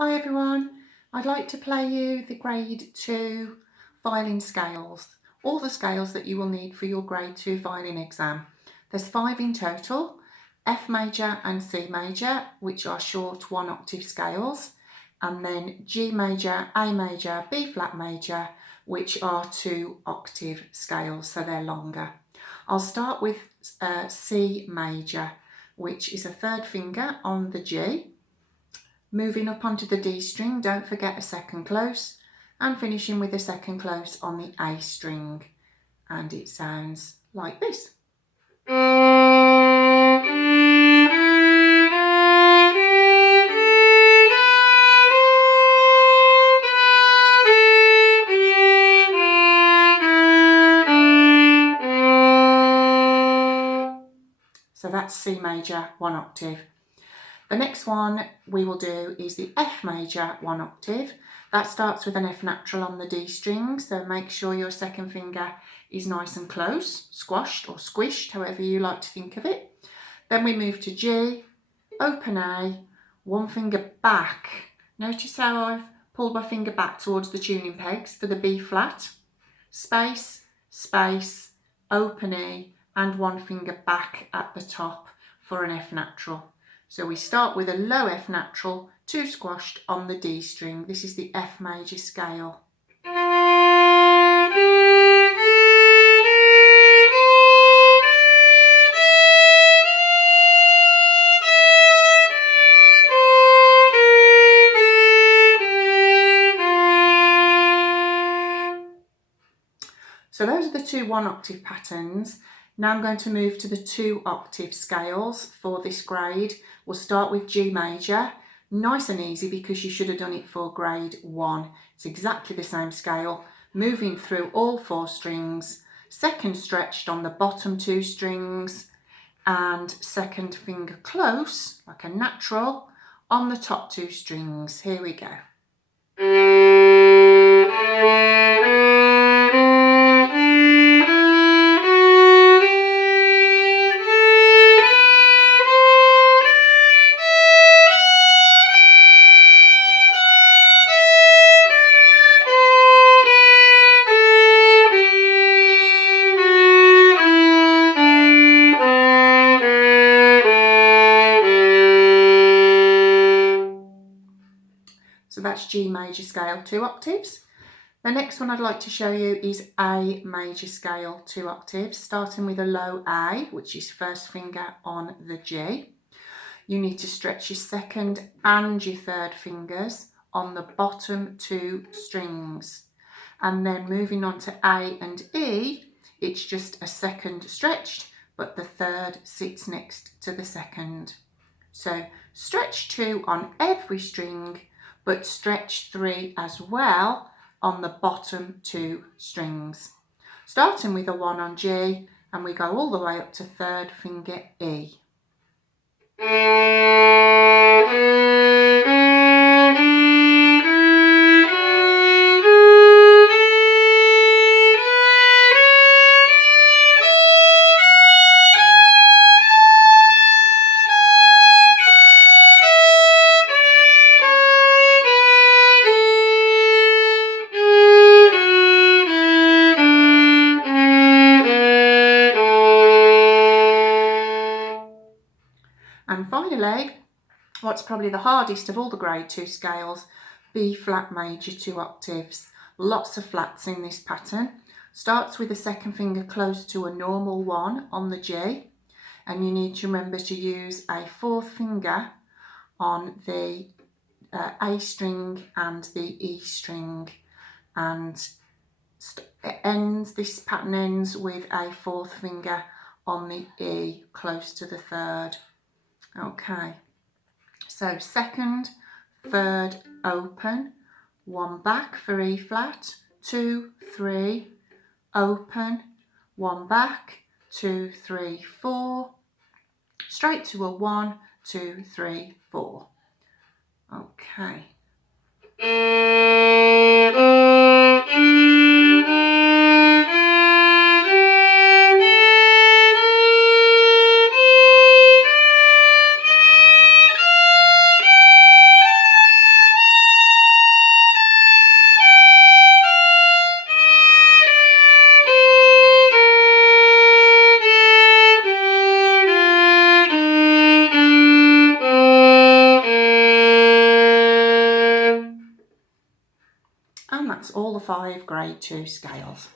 Hi everyone, I'd like to play you the Grade 2 violin scales, all the scales that you will need for your Grade 2 violin exam. There's 5 in total, F major and C major, which are short 1 octave scales, and then G major, A major, B flat major, which are 2 octave scales, so they're longer. I'll start with C major, which is a third finger on the G. Moving up onto the D string, don't forget a second close, and finishing with a second close on the A string. And it sounds like this. So that's C major, 1 octave. The next one we will do is the F major 1 octave. That starts with an F natural on the D string, so make sure your second finger is nice and close, squashed or squished, however you like to think of it. Then we move to G, open A, 1 finger back. Notice how I've pulled my finger back towards the tuning pegs for the B flat. Space, space, open E, and 1 finger back at the top for an F natural. So we start with a low F natural, 2 squashed on the D string. This is the F major scale. So those are the 2 1 octave patterns. Now I'm going to move to the 2 octave scales for this grade. We'll start with G major, nice and easy because you should have done it for grade 1. It's exactly the same scale, moving through all 4 strings, second stretched on the bottom 2 strings, and second finger close, like a natural, on the top 2 strings. Here we go. So that's G major scale, 2 octaves. The next one I'd like to show you is A major scale, 2 octaves, starting with a low A, which is first finger on the G. You need to stretch your second and your third fingers on the bottom 2 strings. And then moving on to A and E, it's just a second stretched, but the third sits next to the second. So stretch 2 on every string, but stretch 3 as well on the bottom 2 strings. Starting with a 1 on G, and we go all the way up to third finger E. And finally, what's probably the hardest of all the grade 2 scales, B flat major, 2 octaves. Lots of flats in this pattern. Starts with the second finger close to a normal 1 on the G, and you need to remember to use a 4th finger on the A string and the E string, and this pattern ends with a 4th finger on the E close to the 3rd. Okay, so second, third, open, 1 back for E flat, 2, 3, open, 1 back, 2, 3, 4, straight to a 1, 2, 3, 4. Okay. that's all the 5 grade 2 scales.